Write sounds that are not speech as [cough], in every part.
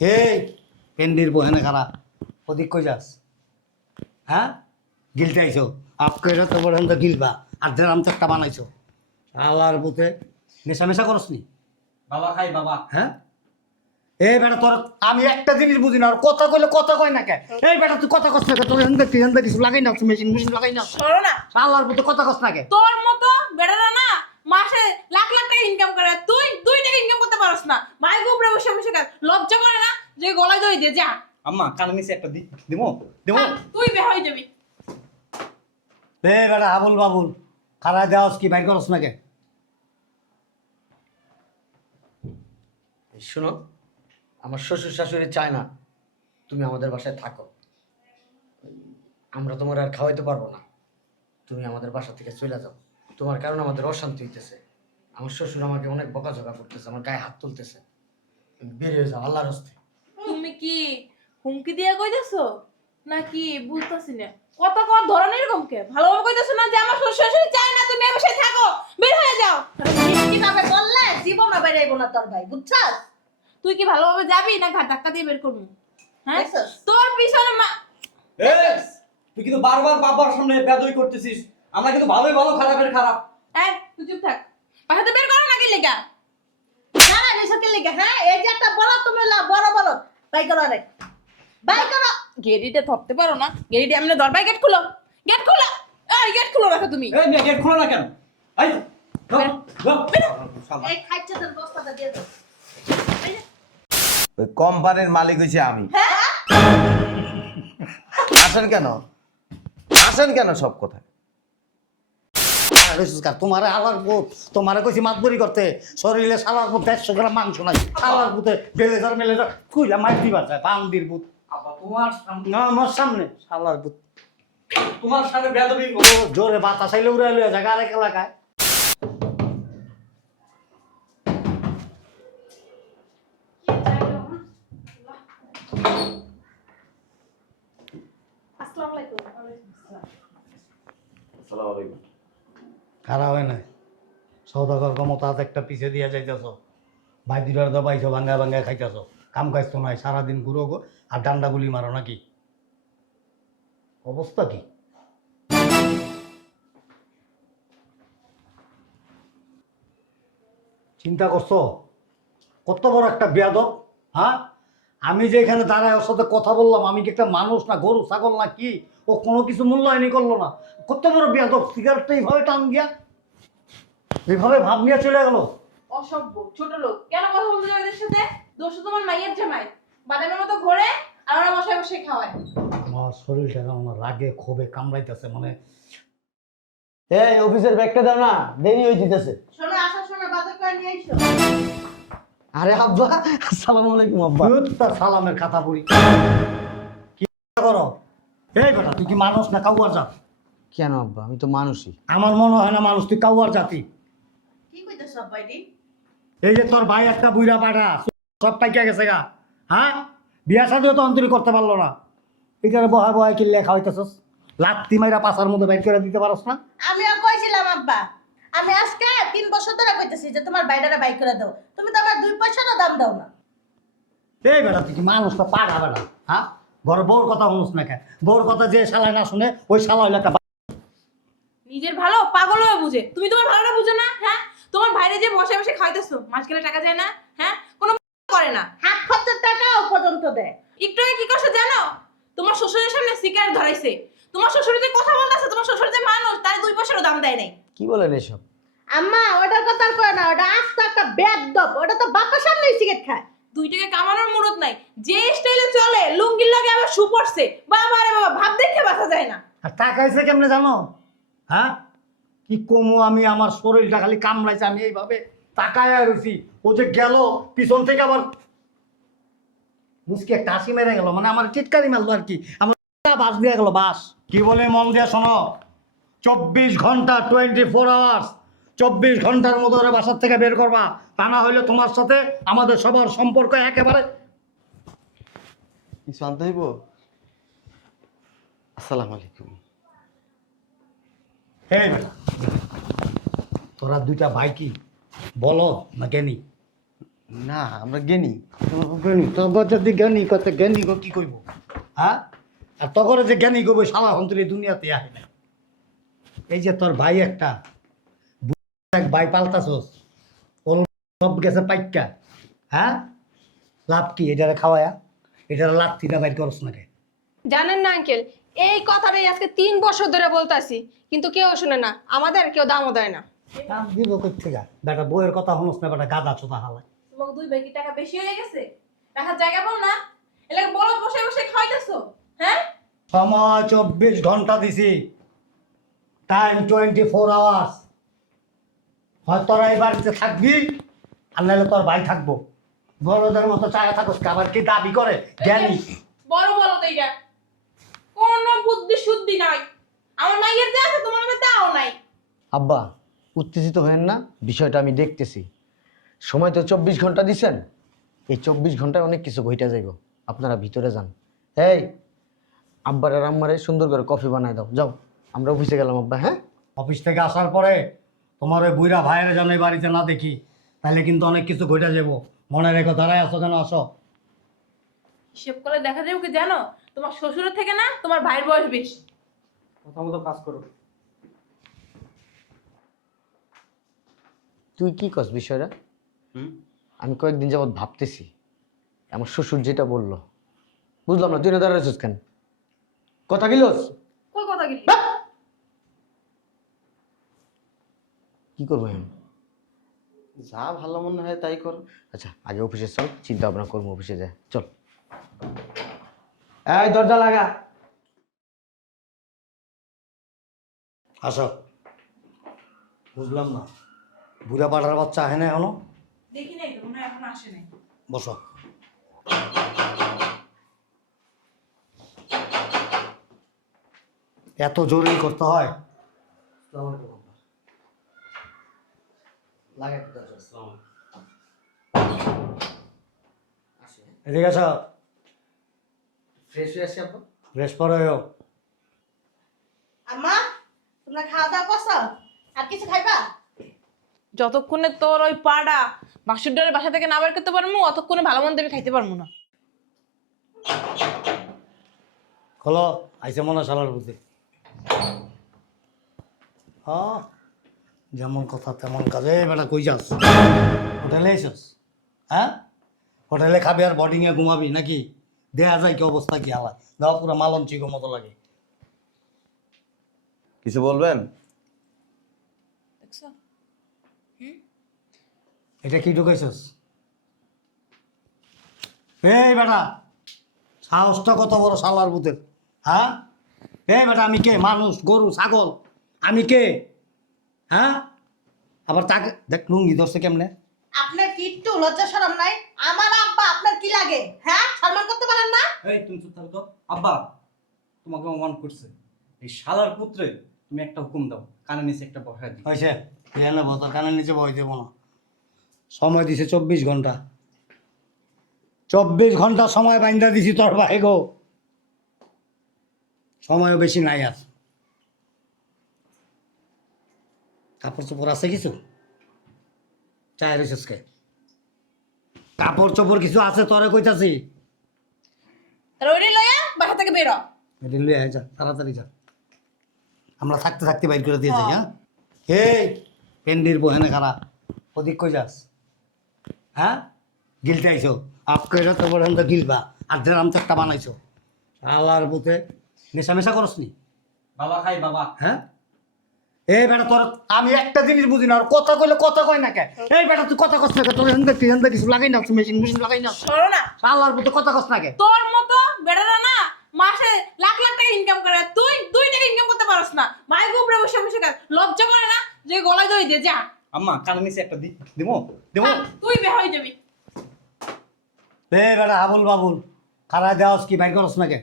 এই পেন্ডির বহেনে খারা ওদিক কই যাস? হ্যাঁ? গিলটাইছো আপকে তো বড় গিলবা আর দেরাম তো একটা বানাইছো। আল্লাহর বুতে। মেশা মেশা করস নি? বাবা খাই বাবা। হ্যাঁ? এই বেটা তোর আমি একটা জিনিস বুঝি না। আর কথা কইলে কথা কয় না কে? এই বেটা তুই কথা কস না কে? তোর হেন্দে তুই হেন্দে কিছু লাগাই না মেশিন মেশিন লাগাই না। আল্লাহর বুতে কথা কস না কে? তোর মতো বেড়ারা না মাসে লাখ লাখ টাকা ইনকাম করে। তুই দুই টাকা ইনকাম করতে পারস না। মায়ের উপরে বসে বসে কাজ। লজ্জা করে না? যে গলায় দই দে যা। আম্মা কানে নিচে একটা দি দিমো? দিমো? তুই বের হয়ে যাবি। এ বেটা আবুল বাবুল। খারা দেওয়াস কি? বাইর করস না কে শোনো আমার শ্বশুর শাশুড়ি চায় না তুমি আমাদের বাসায় থাকো। আমরা তোমার আর খাওয়াইতে পারব না। তুমি আমাদের বাসা থেকে চলে যাও। তোমার কারণে আমাদের অশান্তি হইতেছে। আমার শ্বশুর আমাকে অনেক বকাঝকা করতেছে আমার গায়ে হাত তুলতেছে। তুমি বের হয়ে যাও আল্লাহর হস্তে। তুমি কি হুমকি দিয়ে কইতেছো? নাকি বুঝতেছি না। কত কত ধরনের এরকম কে? ভালোভাবে কইতেছো না যে আমার শ্বশুর শাশুড়ি চায় না তুমি আমার সাথে থাকো বের হয়ে যাও। কি কীভাবে বললে? জীবন বেড়াইবো না তোর ভাই বুঝছাস? তুই কি ভালোভাবে যাবি না ঘাট ধাক্কা দিয়ে বের করবি? হ্যাঁ? তোর পিছনে মা এই, তুই কিন্তু বারবার বাবার সামনে বেদই করতেছিস। আমরা কিন্তু ভালোই ভালো খারাপের খারাপ। এই তুই চুপ থাক। বাসাতে বের করো নাকি লেগা? না না নিশাকে লিখে হ্যাঁ এই যে একটা বলো তুমি লা বড় বলো বাই করো রে বাই করো। গেরিটা থপতে পারো না। গেরিটা এমনি দরবাই গেট খুলো। গেট খুলো। এই গেট খুলো রাখো তুমি। এই মেয়ে গেট খোলো না কেন? এই যাও, যাও। শালা। এই খাইছে তোর বস্তাটা দিয়ে দাও ওই কোম্পানির মালিক হয়েছে আমি। আসেন কেন? আসেন কেন সব কথা তোমার আলার বুত তোমার কইছি মাতবরি করতে। শরীরে সালার বুত দেড়শো গ্রাম মাংস নাই। সালার বুতে বেলেজার মেলেজার কুইলা মার দিবার যায় বুত আব্বা, তোমার সামনে? না আমার সামনে সালার বুত তোমার সামনে জোরে বাতাস আইলে উড়াইলে জায়গা আরেক এলাকায় খারাপ হয় না সৌদাগর ক্ষমতা হাতে একটা পিছে দিয়ে যাইতেছ। ভাই দুটার দবাইছো ভাঙ্গা ভাঙ্গা খাইতেছ। কাম কাজ তো নাই, সারাদিন ঘুরো গো, আর ডান্ডা গুলি মারো নাকি? অবস্থা কি? চিন্তা করছ? কত বড় একটা বেয়াদব হ্যাঁ? আমি যে এখানে দাঁড়ায় ওর সাথে কথা বললাম, আমি কি একটা মানুষ না গরু, ছাগল না কি? ও কোনো কিছু মূল্যায়নই করল না। কত বড় বেয়াদব সিগারেটটা এইভাবে টান দিয়া এইভাবে ভাব নিয়ে চলে গেল। অসভ্য ছোট লোক। কেন কথা বলতে যাবে এদের সাথে? দোষ তো তোমার মাইয়ের জামাই। বাদামের মতো ঘোরে আর ওরা বসে বসে খাওয়ায়। আমার শরীরটা কেমন রাগে ক্ষোভে কামড়াইতেছে মানে এই অফিসের ব্যাগটা দাও না দেরি হয়ে যেতেছে। শোনো আসার সময় বাজার করে নিয়ে আইসো আরে আব্বা আসসালামু আলাইকুম আব্বা। সালামের খাতা পড়ি কি করো? এই বেটা তুই কি মানুষ না কাউয়ার জাত? কেন আব্বা? আমি তো মানুষই। আমার মনে হয় না মানুষ তুই কাউয়ার জাতি। কি কইতেছ সব বাইরে এই যে তোর ভাই একটা বুইরা পাঠা সব পাইকা গেছে গা। হ্যাঁ? বিয়া সাথেও তো অন্তরি করতে পারল না। এখানে বহা বহা কি লেখা হইতেছস? লাত্তি মাইরা পাশার মধ্যে বাইর করে দিতে পারস না? আমিও কইছিলাম আব্বা আমি আজকে তিন বছর ধরে কইতেছি যে তোমার বাইডারে বাই করে দাও। তুমি তো আমার দুই পয়সারও দাম দাও না। এই বেটা তুই কি মানুষ তো পাঠা বেটা হ্যাঁ? ঘরে বউর কথা শুনুস না কেন? বউর কথা যে শালায় না শুনে ওই শালা হইলে একটা নিজের ভালো? পাগল হয়ে বুঝে। তুমি তোমার ভালোটা বুঝো না হ্যাঁ? তোমার বাইরে যে বসে বসে খাইতেছো মাঝখানে টাকা যায় না হ্যাঁ? কোনো করে না। হাত খরচের টাকাও পর্যন্ত দেয়। একটু কি করছে জানো? তোমার শ্বশুরের সামনে সিগারেট ধরাইছে। তোমার শ্বশুর যে কথা বলতেছে তোমার শ্বশুর যে মানুষ তার দুই পয়সারও দাম দেয় নাই। কি বলেন এসব? আম্মা ওটার কথা আর কয় না ওটা আস্ত একটা বেদব। ওটা তো বাপের সামনেই সিগারেট খায়। দুই টাকা কামানোর মুরত নাই। যে স্টাইলে চলে, লুঙ্গির লগে আবার শু পড়ছে বাবা রে বাবা, ভাব দেখে বাঁচা যায় না। আর টাকাইছে কেমনে জানো? হ্যাঁ? কি কমো আমি, আমার শরীরটা খালি কামড়াইছে, আমি এইভাবে তাকায় রয়েছি। ও যে গেল, পিছন থেকে আবার মুসকি একটা হাসি মেরে গেল মানে আমার টিটকারি মারলো আর কি। আমার বাস দিয়ে গেল বাস কি বলে মন দিয়ে শোনো? চব্বিশ ঘণ্টা টোয়েন্টি ফোর আওয়ার্স চব্বিশ ঘণ্টার মতো ওরা বাসার থেকে বের করবা। তা না হইলে তোমার সাথে আমাদের সবার সম্পর্ক একেবারে আনতে হইব? আসসালামু আলাইকুম। এই বেটা তোরা দুইটা ভাই কি? বলো না কেনি না আমরা জ্ঞানী। জ্ঞানী? তোর যদি জ্ঞানী কত জ্ঞানী গো কি করব হ্যাঁ? আর তখন যে জ্ঞানী গো সারা অন্তরে দুনিয়াতে আহে না এই যে তোর ভাই একটা ভাই পাল্টাছোস ওর সব গেছে পাইকা হ্যাঁ? লাভ কি? এটারে খাওয়ায়া? এটারে লাভ না বাইর করস না জানেন না আঙ্কেল এই কথাটাই আজকে তিন বছর ধরে বলতাছি কিন্তু কেউ শুনে না আমাদের কেউ দামও দেয় না। দাম দিব কোথেকে বেটা বইয়ের কথা হনস না বেটা গাদা চোদা হালায়। তোমাকে দুই ভাই কি টাকা বেশি হয়ে গেছে? টাকার জায়গা পাও না? এলাকা বলো বসে বসে খাওয়াইতেছো হ্যাঁ? সময় চব্বিশ ঘণ্টা দিছি। টাইম টোয়েন্টি ফোর আওয়ার্স হয় তোরা এই বাড়িতে থাকবি? আর নাহলে তোর ভাই থাকব। বড়দের মতো চায়া থাকোস আবার কি দাবি করে? জ্ঞানী। বড় বলো তো এইটা। কোনো বুদ্ধি শুদ্ধি নাই। আমার মাইয়ের যা আছে তোমার মধ্যে তাও নাই। আব্বা উত্তেজিত হয়েন না? বিষয়টা আমি দেখতেছি। সময় তো চব্বিশ ঘণ্টা দিছেন। এই চব্বিশ ঘন্টায় অনেক কিছু ঘইটা যাইব। আপনারা ভিতরে যান। এই আব্বার আর আম্মারে সুন্দর করে কফি বানায় দাও। যাও আমরা অফিসে গেলাম আব্বা হ্যাঁ? অফিস থেকে আসার পরে তোমার ওই বুইরা ভাইয়ের যেন এই বাড়িতে না দেখি তাহলে কিন্তু অনেক কিছু ঘটে যাব। মনে রেখো দাঁড়ায় আসো কেন? আসো। হিসেব করে দেখা যাবে কি জানো? তোমার শ্বশুরের থেকে না তোমার ভাইয়ের বয়স বেশি। কথা মতো কাজ করো। তুই কি কস বিষয়টা? আমি কয়েকদিন যাবৎ ভাবতেছি আমার শ্বশুর যেটা বলল। বুঝলাম না তুই না দাঁড়াইছিস কেন? কথা গিলস? কই কথা গেলি? কি করব এখন? যা ভালো মনে হয় তাই কর। আচ্ছা আগে অফিসে চল চিন্তা ভাবনা করব অফিসে যায় চল। এই দরজা লাগা। আসো। বুঝলাম না। বুড়া পাড়ার বাচ্চা আহে না এখনও? দেখি নাই তো মনে এখন আসে নাই। বসো। এত জরুরি করতে হয়? এদিকে আসো। ফ্রেশ হয়ে আসি আপা। ফ্রেশ পরে আম্মা তোমরা খাওয়া দাওয়া করছ? আর কিছু খাইবা? যতক্ষণে তোর ওই পাড়া বাসুর ডরে বাসা থেকে না বের করতে পারব অতক্ষণে ভালো মন্দ আমি খাইতে পারব না। খোলো আইসে মনে হয় শালার বুঝে হ্যাঁ যেমন কথা তেমন কাজে। এই বেটা কই যাস? হোটেলে এসেছ? হ্যাঁ? হোটেলে খাবি আর বোর্ডিংয়ে ঘুমাবি নাকি? দেয়া যায় কি অবস্থা কি আলা দাও পুরো মালন চিকো মতো লাগে। কিছু বলবেন? এটা কি ঢুকাইছস এই বেটা সাহসটা কত বড় সালার বুতের হ্যাঁ? এই বেটা আমি কে? মানুষ গরু ছাগল। আমি কে? হ্যাঁ? আবার তাকে দেখ লুঙ্গি ধরছে কেমনে? আপনার কি একটু লজ্জা শরম নাই? আমার আব্বা আপনার কি লাগে? হ্যাঁ? সম্মান করতে পারেন না? এই তুমি চুপ থাকো তো। আব্বা তোমাকে অপমান করছে। এই শালার পুত্রে তুমি একটা হুকুম দাও কানে নিচে একটা বসা দিই। হয়েছে। এখানে বতার কানের নিচে বই দেবো না। সময় দিছে চব্বিশ ঘণ্টা। চব্বিশ ঘণ্টা সময় বাইন্দা দিছি তোর ভাই গো। সময়ও বেশি নাই আর কাপড় চোপড় আছে কিছু? চায় রেছিস কাপড় চোপড় কিছু আছে তোরে কইতাছি। বাসা থেকে বেরো এটি লুয়ে আয় যা তাড়াতাড়ি যা। আমরা থাকতে থাকতে বাইর করে দিয়ে যাই হ্যাঁ? এই পেন্ডির বহেনে খারাপ ওদিক কই যাস? হ্যাঁ? গিলতে আইছো? আপ করে তো বলেন তো গিলবা। আর তো একটা বানাইছো। আলার বুতে নেশা মেশা করস নি বাবা খাই বাবা। হ্যাঁ? এই বেটা তোর আমি একটা জিনিস বুঝি না আর কথা কইলে কথা কয় না কে? এই বেটা তুই কথা কস না কে? তোর হেন্দে তুই হেন্দে কিছু লাগাই না মেশিন মেশিন লাগাই না সরো না। আল্লাহর বুতে কথা কস না কে? তোর মতো বেটারা না মাসে লাখ লাখ টাকা ইনকাম করে তুই দুই টাকা ইনকাম করতে পারস না। ভাই উপরে বসে বসে কাজ লজ্জা করে না যে গলায় দই দে যা। আম্মা কানে নিচে একটা দি দিমো? দিমো? তুই বের হয়ে যাবি। এ বেটা আবুল বাবুল খারাপ দেওয়াস কি বাইর করস না কে?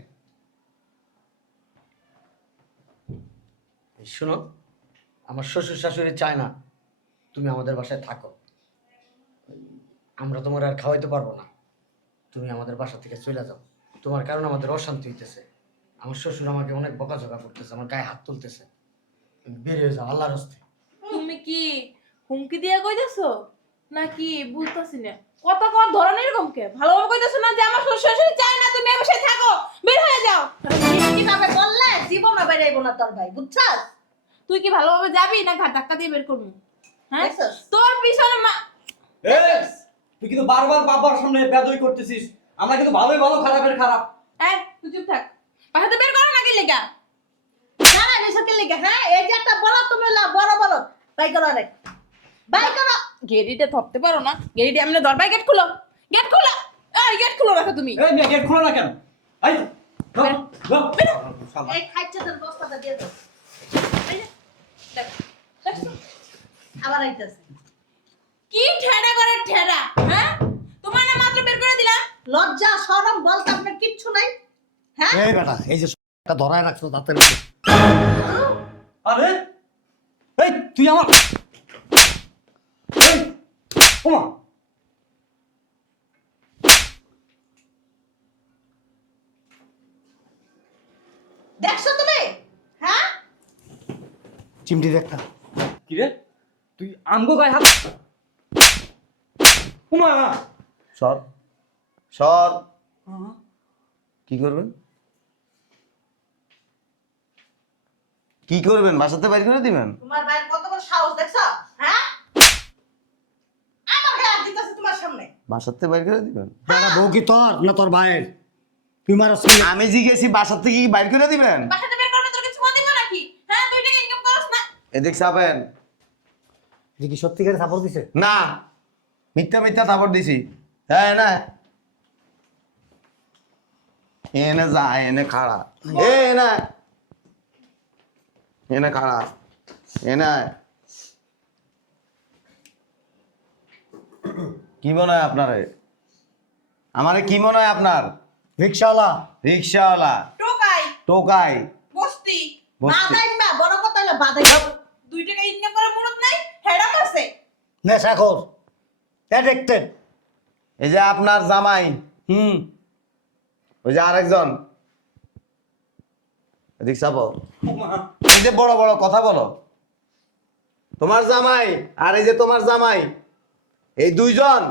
শোনো আমার শ্বশুর শাশুড়ি চায় না তুমি আমাদের বাসায় থাকো। আমরা তোমার আর খাওয়াইতে পারব না। তুমি আমাদের বাসা থেকে চলে যাও। তোমার কারণে আমাদের অশান্তি হইতেছে। আমার শ্বশুর আমাকে অনেক বকাঝকা করতেছে আমার গায়ে হাত তুলতেছে। বের হয়ে যাও আল্লাহর হস্তে। তুমি কি হুমকি দিয়া কইতেছো? নাকি বুঝতাছি না। কথা কর ধরন এরকম কে? ভালোভাবে কইতেছো না যে আমার শ্বশুর শাশুড়ি চায় না তুমি এ বাসায় থাকো। বের হয়ে যাও। কীভাবে বললে? জীবনে বেরাইবো না তোর ভাই বুঝছাস? তুই কি ভালোভাবে যাবি না ঘাট ধাক্কা দিয়ে বের করবি? হ্যাঁ? তোর পিছনে মা এই, তুই কিন্তু বারবার বাবার সামনে বেদই করতেছিস। আমরা কিন্তু ভালোই ভালো খারাপের খারাপ। এই তুই চুপ থাক। বাসাতে বের করো না কি লেগা জানা নিছকে লিখে হ্যাঁ? এই যে একটা বলো তুমি হলো বড় বলো বাই করো রে বাই করো। গেরিটা ধরতে পারো না। গেরিটা এমনি দরবাই গেট খুলো। গেট খুলো। এই গেট খুলো রাখো তুমি। এই মেয়ে গেট খোলো না কেন? এই ধর, ধর। এই খাইছে তোর বস্তাটা দিয়ে দাও? আবার আইতাছে। কি ঠেডা করে ঠেডা হ্যাঁ? তোমার না মাত্র বের করে দিলাম। লজ্জা শরম বলতে আপনার কিচ্ছু নাই হ্যাঁ? এই বেটা এই যে একটা ধরায় রাখছো তাতে আরে এই তুই আমার এই ওমা। দেখছ তুমি? চিমটি একটা কি রে তুই আমগো গায়ে হাত ওমা সর। সর। কি করবেন? কি করবেন? বাসাতে বাইর করে দিবেন? তোমার ভাইয়ের কত বড় সাহস দেখছ? হ্যাঁ? আমার গায়ে হাত দিতেছে তোমার সামনে। বাসাতে বাইর করে দিবেন? বেটা বউ কি তোর না তোর ভাইয়ের? তুই মারাস কি? আমি জিজ্ঞেসি বাসার থেকে কি বাইর করে দিবেন? বাসাতে বের করবে তোর কিছু মনে দিব নাকি হ্যাঁ তুই টাকা ইনকাম করছ না এদিক চাপেন। কি সত্যিকারে সাপোর্ট দিছে? না মিথ্যা মিথ্যা থাপড় দিছি। হ্যাঁ না। এনে যা এনে খাড়া। এ না এনে খাড়া। এনে। কি মনে হয় আপনার? আমারে কি মনে হয় আপনার? রিক্সাওয়ালা। রিক্সাওয়ালা। টোকাই। টোকাই। বস্তি। বসতি। বাদাই না বড় কথা হলো বাদাই দুই টাকা ইনকাম করার মুরত নাই হেডাম আছে। নেশাখোর অ্যাডিক্টেড এই যে আপনার জামাই হুম ওই যে আরেকজন। এদিক চাপো। এই যে বড় বড় কথা বলো। তোমার জামাই আর এই যে তোমার জামাই এই দুইজন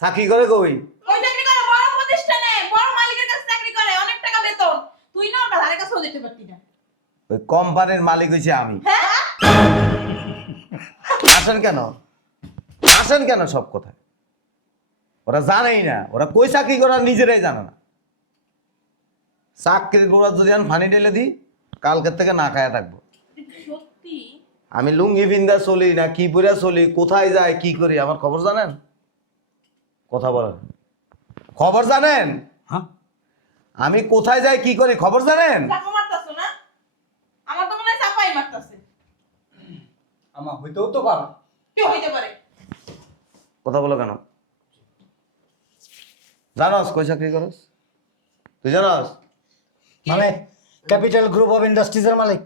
চাকরি করে কই? ওই চাকরি করে বড় প্রতিষ্ঠানে বড় মালিকের কাছে চাকরি করে অনেক টাকা বেতন। তুই না পারতি না। ওই কোম্পানির মালিক হয়েছে আমি। হ্যাঁ? আসেন কেন? আসেন কেন সব কথায়? ওরা জানেই না। ওরা কই চাকরি করার নিজেরাই জানে না। চাকরির গোড়া যদি আমি ফানি ঢেলে দিই কালকের থেকে না খায়া থাকব। আমি লুঙ্গি বিন্দা চলি না কি পরে চলি কোথায় যাই কি করি আমার খবর জানেন? কথা বলেন। খবর জানেন? হ্যাঁ? আমি কোথায় যাই কি করি খবর জানেন চাপা মারতাছো না আমার তো মনে হয় চাপাই মারতাছে আমার হইতেও তো পারে। কি হইতে পারে। কথা বলো কেন? জানস কই চাকরি করস? তুই জানস? মানে ক্যাপিটাল গ্রুপ অফ ইন্ডাস্ট্রিজের মালিক?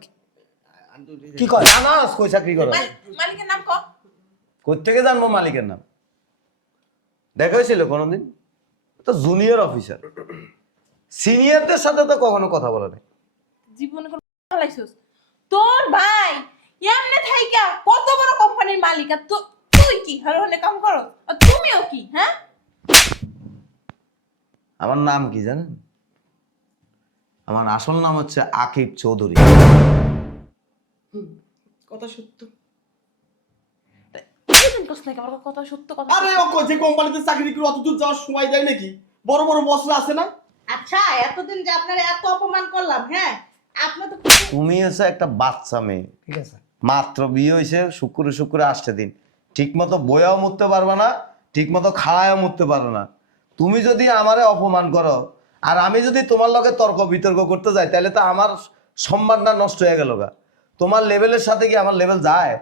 কি কয়? জানস কই চাকরি করস? মালিকের নাম ক? কোথেকে জানব মালিকের নাম? দেখা হয়েছিল কোনোদিন? তো জুনিয়র অফিসার সিনিয়রদের সাথে তো কখনো কথা বলা নাই। জীবনে কোনো তোর ভাই এমনে থাইকা কত বড় কোম্পানির মালিক? আর তুই কি? হারহনে কাম করো। আর তুমিও কি হ্যাঁ? আমার নাম কি জানেন? আমার আসল নাম হচ্ছে আকিব চৌধুরী। কথা সত্য। কথা সত্য কথা আরে ও যে কোম্পানিতে চাকরি করে অত দূর যাওয়ার সময় দেয় নাকি? বড় বড় বসরা আছে না? আচ্ছা এতদিন যে আপনারা এত অপমান করলাম হ্যাঁ? আপনি তো তুমি হচ্ছে একটা বাচ্চা মেয়ে ঠিক আছে? মাত্র বিয়ে হয়েছে শুক্রে শুক্রে আসতে দিন। ঠিক মতো বইয়াও মুততে পারবে না ঠিক মতো খাওয়াও মুততে পারবে না। তুমি যদি আমারে অপমান করো আর আমি যদি তোমার লগে তর্ক বিতর্ক করতে যাই তাহলে তো আমার সম্মানটা নষ্ট হয়ে গেল গা। তোমার লেভেলের সাথে কি আমার লেভেল যায়?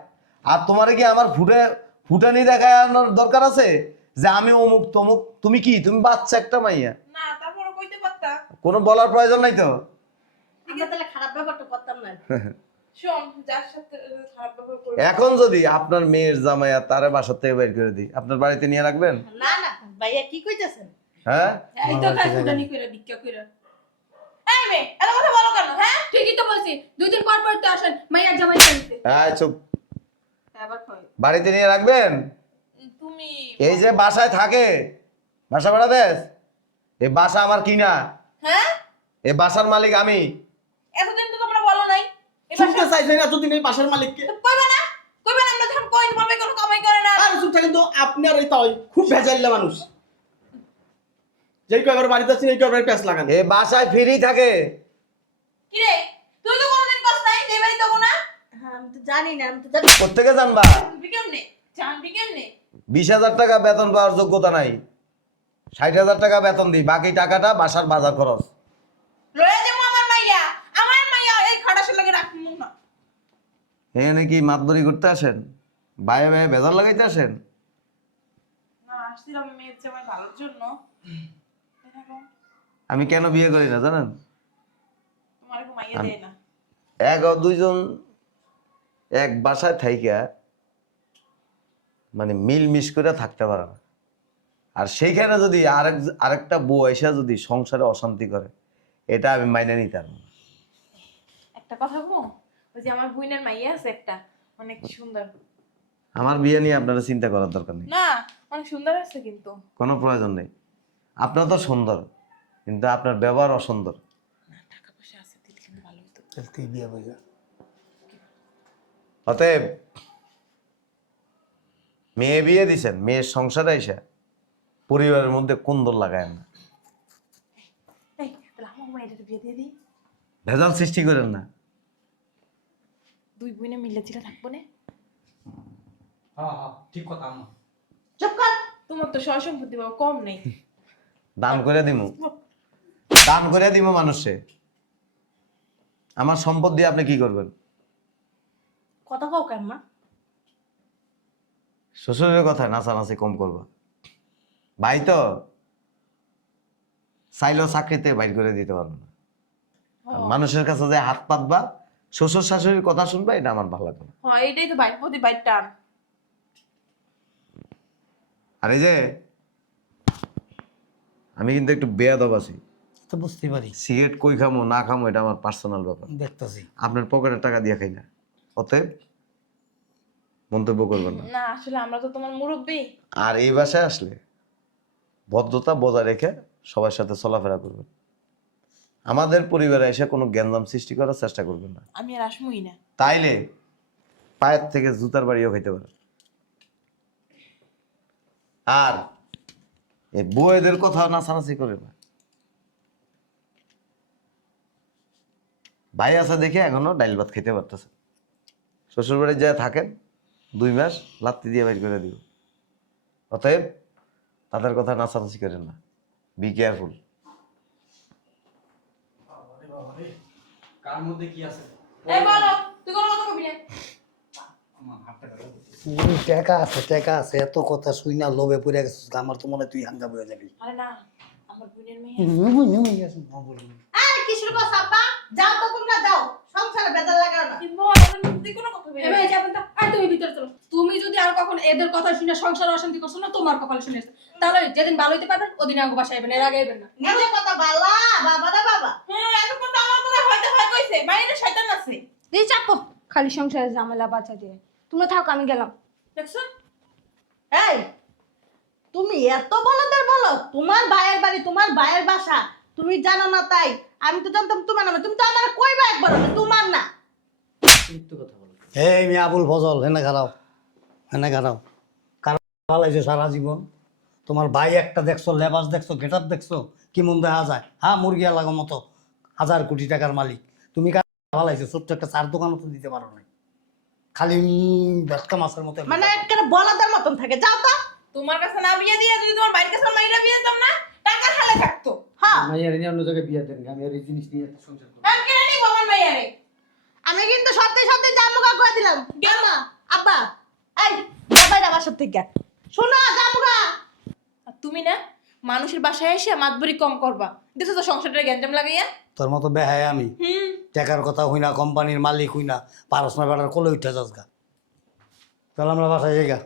আর তোমারে কি আমার ফুটে ফুটানি দেখানোর দরকার আছে? যে আমি অমুক তমুক তুমি কি? তুমি বাচ্চা একটা মাইয়া। না তারপরে কইতে পারতা। কোনো বলার প্রয়োজন নাই তো? খারাপ ব্যাপারটা করতাম না। [laughs] এখন যদি আপনার মেয়ের জামাইয়া তারে বাসার থেকে বের করে দিই আপনার বাড়িতে নিয়ে রাখবেন? না না ভাইয়া কি কইতেছেন? হ্যাঁ? এই তো খাই ফুটানি কইরা ভিক্ষা কইরা। এই মে এত কথা বলো কেন হ্যাঁ? ঠিকই তো বলছি দুই দিন পর পর তো আসেন মাইয়ার জামাই বাড়িতে চুপ। আবার কই? বাড়িতে নিয়ে রাখবেন? এই যে বাসায় থাকে বাসা ভাড়া এই বাসা আমার কিনা। হ্যাঁ? এই বাসার মালিক আমি এতদিন তো তোমরা বলো নাই এবার শুনতে চাইছেন এতদিন এই বাসার মালিককে। কইবে না কইবে না আমরা যখন কোনো কামাই করে না। আর চুপ থাকেন তো আপনি আর তাই খুব ভেজাইল্লা মানুষ। যেই কয়বার বাড়িতে আছেন এই কয়বার প্যাঁচ লাগান। এই বাসায় ফ্রি থাকে। কি রে তুই তো কোনোদিন নাই যে বাড়ি দেবো না? হ্যাঁ আমি তো জানি না আমি তো জানি। কোথেকে জানবা? কেমনে? জানবি কেমনে? বিশ হাজার টাকা বেতন পাওয়ার যোগ্যতা নাই। ষাট হাজার টাকা বেতন দিই বাকি টাকাটা বাসার বাজার খরচ। লয়ে যাব আমার মাইয়া আমার মাইয়া এই খাটাসের লাগে রাখমু না এখানে কি মাতবরি করতে আসেন? বাইরে বাইরে বেজার লাগাইতে আসেন? আমি কেন বিয়ে করি না জানেন? এক ও দুইজন এক বাসায় থাইকা মানে মিল মিশ করে থাকতে পারে না। আর সেইখানে যদি আরেক আরেকটা বউ এসে যদি সংসারে অশান্তি করে এটা আমি মাইনে নিতাম। একটা কথা বল ওই যে আমার বুইনের মাইয়া আছে একটা অনেক সুন্দর। আমার বিয়ে নিয়ে আপনারা চিন্তা করার দরকার নেই। না অনেক সুন্দর আছে কিন্তু। কোনো প্রয়োজন নেই। আপনার তো সুন্দর কিন্তু আপনার ব্যবহার অসুন্দর। টাকা পয়সা আছে দিলে কিন্তু ভালো হতো। তুই বিয়ে বইয়া অতএব মেয়ে বিয়ে দিছেন মেয়ের সংসারে এসে পরিবারের মধ্যে কুন্দর লাগায় না। ভেজাল সৃষ্টি করেন না। দুই বোনে মিলে ছিল থাকব না। হ্যাঁ হ্যাঁ ঠিক কথা আম্মা। চুপ কর। তোমার তো সয় সম্পত্তি বাবা কম নেই। দান করে দিমু। দান করে দিব মানুষে। আমার সম্পদ দিয়ে আপনি কি করবেন? কথা কও কেন মা? শ্বশুরের কথা নাচানাচি কম করবা। ভাই তো চাইলেও চাকরিতে বাইর করে দিতে পারব না। মানুষের কাছে যে হাত পাতবা শ্বশুর শাশুড়ির কথা শুনবা এটা আমার ভালো লাগে না। হ্যাঁ এইটাই তো প্রতি বাইর টান। আর এই যে আমি কিন্তু একটু বেয়াদব আছি। তো বুঝতে পারি। সিগারেট কই খামো না খামো এটা আমার পার্সোনাল ব্যাপার। দেখতেছি। আপনার পকেটের টাকা দিয়ে খাই না। অতএব মন্তব্য করবেন না। না আসলে আমরা তো তোমার মুরব্বী। আর এই বাসায় আসলে ভদ্রতা বজায় রেখে সবার সাথে চলাফেরা করবেন। আমাদের পরিবারে এসে কোনো জ্ঞানদাম সৃষ্টি করার চেষ্টা করবেন না। আমি আর আসমই না। তাইলে পায়ের থেকে জুতার বাড়িও খাইতে পারে আর এই বউয়েদের কথা নাচানাচি করে না। ভাই আছে দেখে এখনও ডাইল ভাত খেতে পারতেছে। শ্বশুর বাড়ি যায় থাকেন দুই মাস লাত্তি দিয়ে বাইর করে দিব অতএব তাদের কথা নাচানাচি করেন না। বি কেয়ারফুল কার মধ্যে কি আছে? এই বলো তুই কোনো কথা কবি না। টাকা আছে টাকা আছে এত কথা শুই না লোভে পড়ে গেছিস আমার তো মনে তুই হাঙ্গা যাবি। আরে না আমার বোনের মেয়ে এই কি শুরু করছ আব্বা? যাও তো তোমরা যাও। সংসারে বেজার লাগাও না। কি বল আমি তুই কোনো কথা বলি এবার যাবেন তো। আর তুমি ভিতরে চলো। তুমি যদি আর কখন এদের কথা শুনে সংসার অশান্তি করছ না তোমার কপালে শুনে। তাহলে যেদিন ভালো হইতে পারবেন ওদিন আগে বাসায় আইবেন এর আগে আইবেন না। নিজের কথা বালা বাবা রে বাবা। হ্যাঁ এত কথা আমার কথা হয়তো হয় কইছে মাইরে শয়তান আছে। দিদি চাপো খালি সংসারে ঝামেলা বাঁচা দিয়ে। তোমরা থাকো আমি গেলাম। দেখছ? এই তুমি এত বলদের বলো তোমার ভাইয়ের বাড়ি তোমার ভাইয়ের বাসা তুমি জানো না তাই। আমি তো জানতাম তোমার নামে তুমি তো আমার কইবা একবার যে তোমার না। মৃত্যু কথা বলো। এই মি আবুল ফজল হেনে খারাও হেনে খারাও। কারণ ভালাইছে সারা জীবন। তোমার ভাই একটা দেখছ লেবাস দেখছ গেটার দেখছ কি মন দেখা যায়? হ্যাঁ মুরগিয়া লাগো মতো হাজার কোটি টাকার মালিক। তুমি ভালাইছো ছোট্ট একটা চার দোকানও তো দিতে পারো না খালি ভেটকা মাছের মতো মানে একেবারে বলদের মতন থাকে। যাও তো। তোমার কাছে না বিয়ে দিয়ে যদি তোমার বাড়ির কাছে মাইরা বিয়ে দিতাম না টাকা খালে থাকতো। হ্যাঁ। মাইয়ার নিয়ে অন্য জায়গায় বিয়ে দেন আমি আর এই জিনিস নিয়ে একটা সংসার করব। আমি কেন নিব আমার মাইয়ারে। আমি কিন্তু সত্যি সত্যি জামুগা করে দিলাম। আম্মা আব্বা এই বাইরে বাসার থেকে। শোনো জামুগা আর তুমি না মানুষের বাসায় এসে মাতবরি কম করবা। দেখছ তো সংসারটা গ্যাঞ্জাম লাগাইয়া? তোর মতো বেহায় আমি। টাকার কথা হই না কোম্পানির মালিক হই না পারস না বেটার কোলে উঠে যাস গা। চল আমরা বাসায় যাই গা।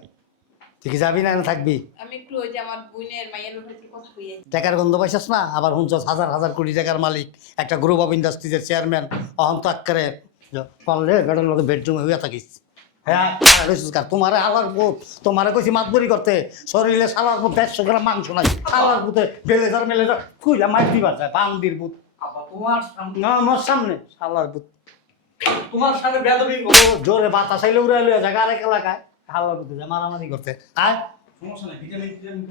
তুই কি যাবি না না থাকবি? আমি একটু ওই যে আমার বোনের মাইয়ের লোকের কথা কইয়ে টাকার গন্ধ পাইছিস না? আবার হুঁচস হাজার হাজার কোটি টাকার মালিক একটা গ্রুপ অফ ইন্ডাস্ট্রিজের চেয়ারম্যান অহন তো আক্কারে পারলে বেটার লোকে বেডরুমে হইয়া থাকিস। হ্যাঁ। তোমার তোমারে আলার পুত তোমারে কইছি মাতবরি করতে। শরীরে সালার পুত দেড়শো গ্রাম মাংস নাই। সালার পুতে বেলেজার মেলেজার খুইলা মাইর দিবার বান্দির পুত সামনে আমার সামনে সালার পুত তোমার সামনে বেদবি জোরে বাতাস আইলে উড়াইলে জায়গা আরেক এলাকায় হালার পুতে যায় মারামারি করতে। আয়। সমস্যা নাই ভিটামিন ভিটামিন